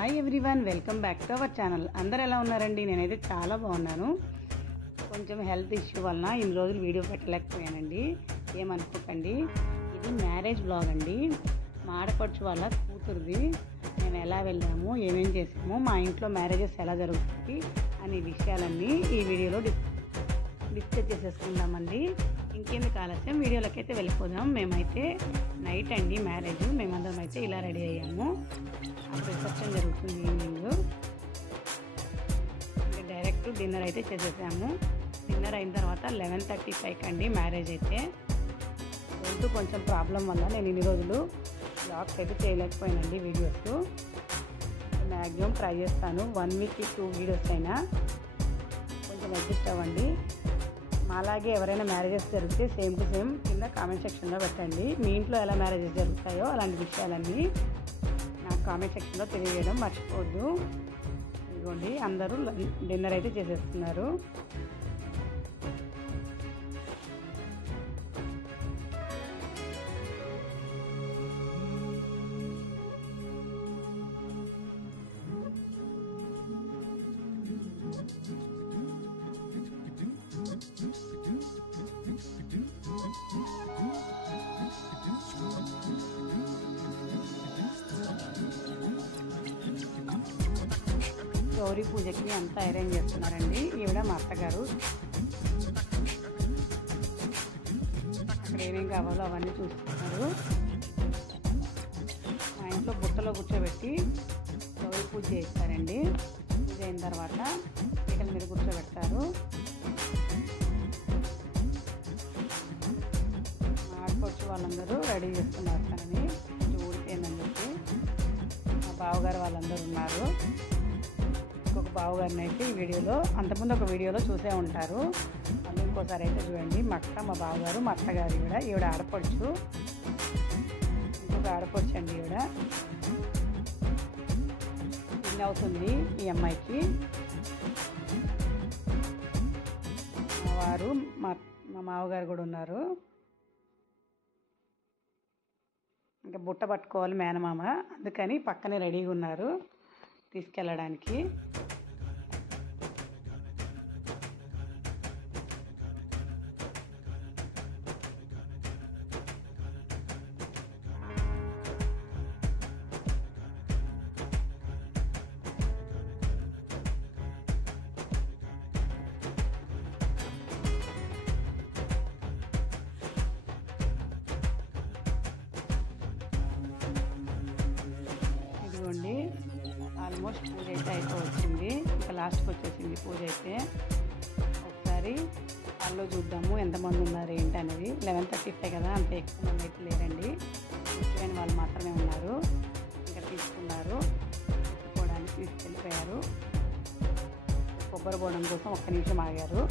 Hi everyone, welcome back to our channel. అందరు ఎలా ఉన్నారండి? నేనైతే చాలా బాగున్నాను. కొంచెం హెల్త్ ఇష్యూ వలన ఇన్ని రోజులు వీడియో పెట్టలేకపోయానండి, ఏమనుకోకండి. ఇది మ్యారేజ్ బ్లాగ్ అండి. మా ఆడపడుచు వాళ్ళ కూతురుది. మేము ఎలా వెళ్ళాము, ఏమేం చేసాము, మా ఇంట్లో మ్యారేజెస్ ఎలా జరుగుతుంది అనే విషయాలన్నీ ఈ వీడియోలో డిస్కస్ చేసేసుకుందామండి. ఇంకెందుకు ఆలస్యం, వీడియోలోకి అయితే వెళ్ళిపోదాం. మేమైతే నైట్ అండి మ్యారేజ్. మేమందరం అయితే ఇలా రెడీ అయ్యాము. అప్పుడు రిసెప్షన్ జరుగుతుంది ఈవినింగ్. ఇంకా డైరెక్ట్ డిన్నర్ అయితే చేసేసాము. డిన్నర్ అయిన తర్వాత 11:35 అండి మ్యారేజ్ అయితే. గొంతు కొంచెం ప్రాబ్లం వల్ల నేను ఇన్ని రోజులు బ్లాగ్స్ అయితే చేయలేకపోయానండి. వీడియోస్ మ్యాక్సిమం ట్రై చేస్తాను, 1 వీక్కి 2 వీడియోస్ అయినా. కొంచెం అడ్జస్ట్ అవ్వండి. అలాగే ఎవరైనా మ్యారేజెస్ జరిగితే సేమ్ టు సేమ్ కింద కామెంట్ సెక్షన్లో పెట్టండి. మీ ఇంట్లో ఎలా మ్యారేజెస్ జరుగుతాయో అలాంటి విషయాలన్నీ నాకు కామెంట్ సెక్షన్లో తెలియజేయడం మర్చిపోవద్దు. ఇదిగోండి, అందరూ డిన్నర్ అయితే చేసేస్తున్నారు. గౌరీ పూజకి అంతా అరేంజ్ చేస్తున్నారండి. ఈవిడ మా అత్తగారు. అక్కడ ఏమేం కావాలో అవన్నీ చూస్తున్నారు. మా ఇంట్లో బుట్టలో కూర్చోబెట్టి గౌరీ పూజ చేస్తారండి. పూజ అయిన తర్వాత పీటల మీద కూర్చోబెడతారు. ఆడుకోవచ్చు వాళ్ళందరూ రెడీ చేస్తున్నారు తనని. ఊడిపోయిందని చెప్పి మా బావగారు వాళ్ళందరూ ఉన్నారు. ఇంకొక బావగారిని అయితే ఈ వీడియోలో, అంతకుముందు ఒక వీడియోలో చూసే ఉంటారు. మళ్ళీ ఇంకోసారి అయితే చూడండి. మా అక్క, మా బావగారు, మా అత్తగారు. ఈవిడ ఆడపడుచు. ఇంకొక ఆడపడుచు అండి. ఈవిడ ఇన్ని అవుతుంది ఈ అమ్మాయికి. మా వారు, మా మావగారు కూడా ఉన్నారు. ఇంకా బుట్ట పట్టుకోవాలి మేనమామ, అందుకని పక్కనే రెడీగా ఉన్నారు తీసుకెళ్ళడానికి. ఇదిగోండి, ఆల్మోస్ట్ పూజ అయితే అయిపోవచ్చింది. ఇంకా లాస్ట్కి వచ్చేసింది పూజ అయితే. ఒకసారి హాల్లో చూద్దాము ఎంతమంది ఉన్నారు ఏంటి అనేది. 11:35 కదా, అంత ఎక్కువ మంది అయితే లేరండి. ముఖ్యమైన వాళ్ళు మాత్రమే ఉన్నారు. ఇంకా తీసుకున్నారు, తీసుకోవడానికి తీసుకెళ్ళిపోయారు. కొబ్బరి బోడం కోసం ఒక్క నిమిషం ఆగారు.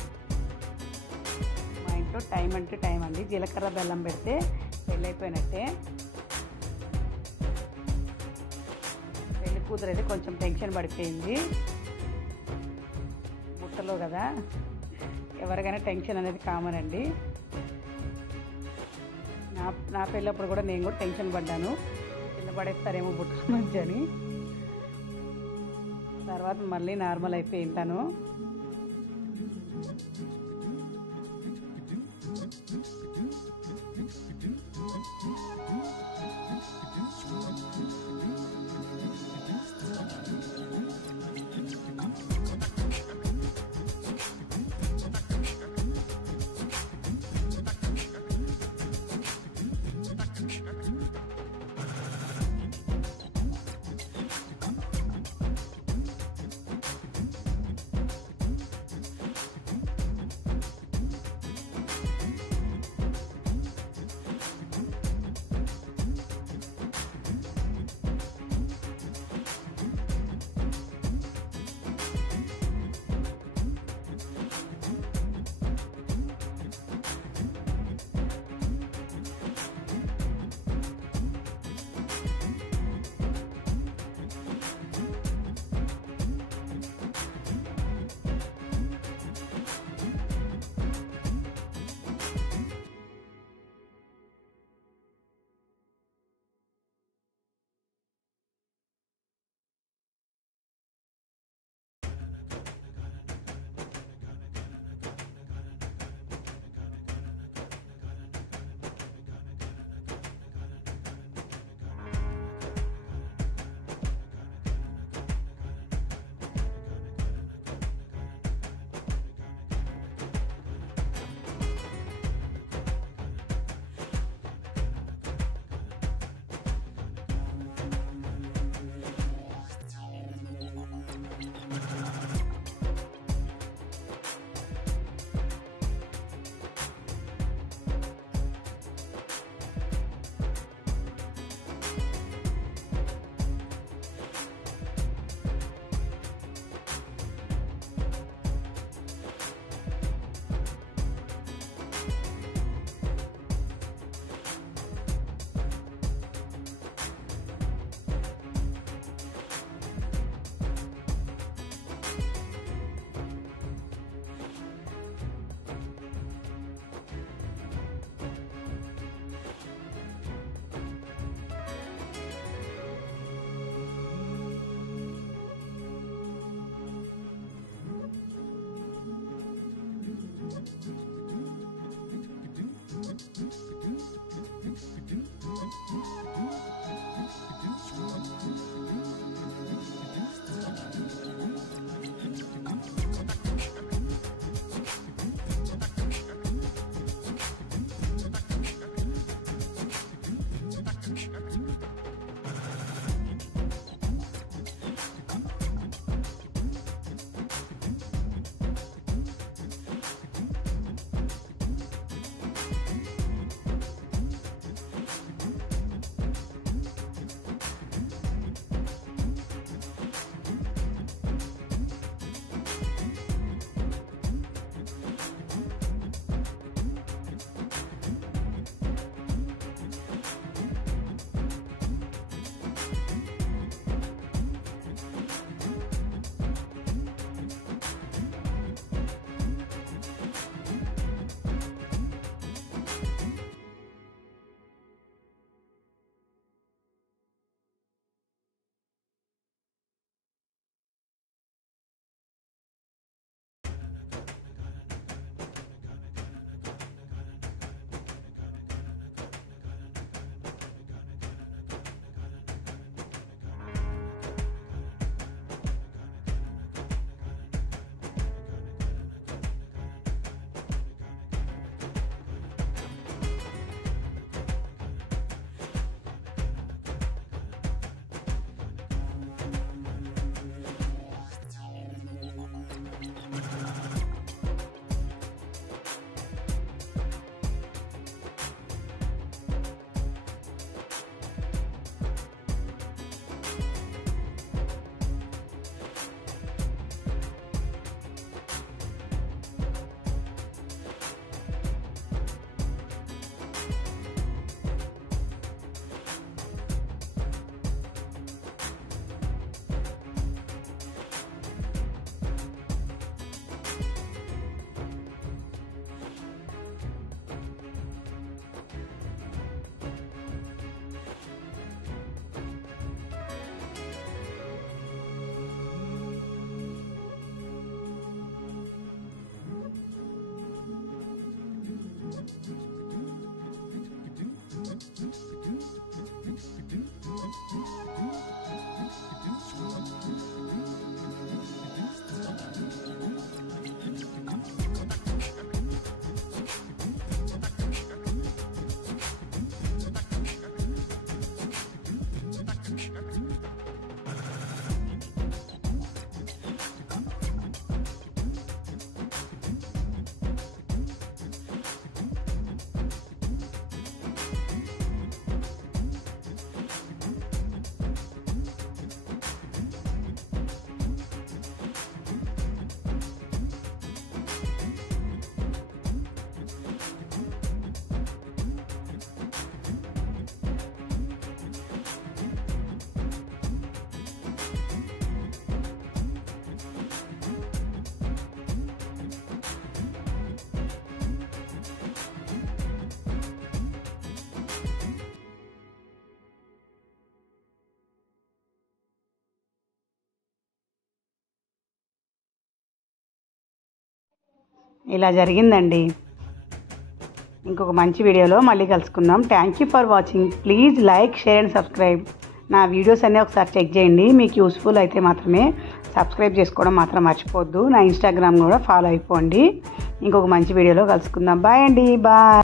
మా ఇంట్లో టైం అంటే టైం అండి. జీలకర్ర బెల్లం పెడితే పెళ్ళైపోయినట్టే. కూతురు అయితే కొంచెం టెన్షన్ పడిపోయింది. బుట్టలో కదా, ఎవరికైనా టెన్షన్ అనేది కామన్ అండి. నా పెళ్ళప్పుడు కూడా నేను కూడా టెన్షన్ పడ్డాను, కింద పడేస్తారేమో బుట్టల నుంచి అని. తర్వాత మళ్ళీ నార్మల్ అయిపోయింది తను. ఇలా జరిగిందండి. ఇంకొక మంచి వీడియోలో మళ్ళీ కలుసుకుందాం. Thank you for watching. Please like, share and subscribe. నా వీడియోస్ అన్నీ ఒకసారి చెక్ చేయండి. మీకు యూస్ఫుల్ అయితే మాత్రమే సబ్స్క్రైబ్ చేసుకోవడం మాత్రం మర్చిపోద్దు. నా ఇన్స్టాగ్రామ్ కూడా ఫాలో అయిపోండి. ఇంకొక మంచి వీడియోలో కలుసుకుందాం. బాయ్ అండి. బాయ్.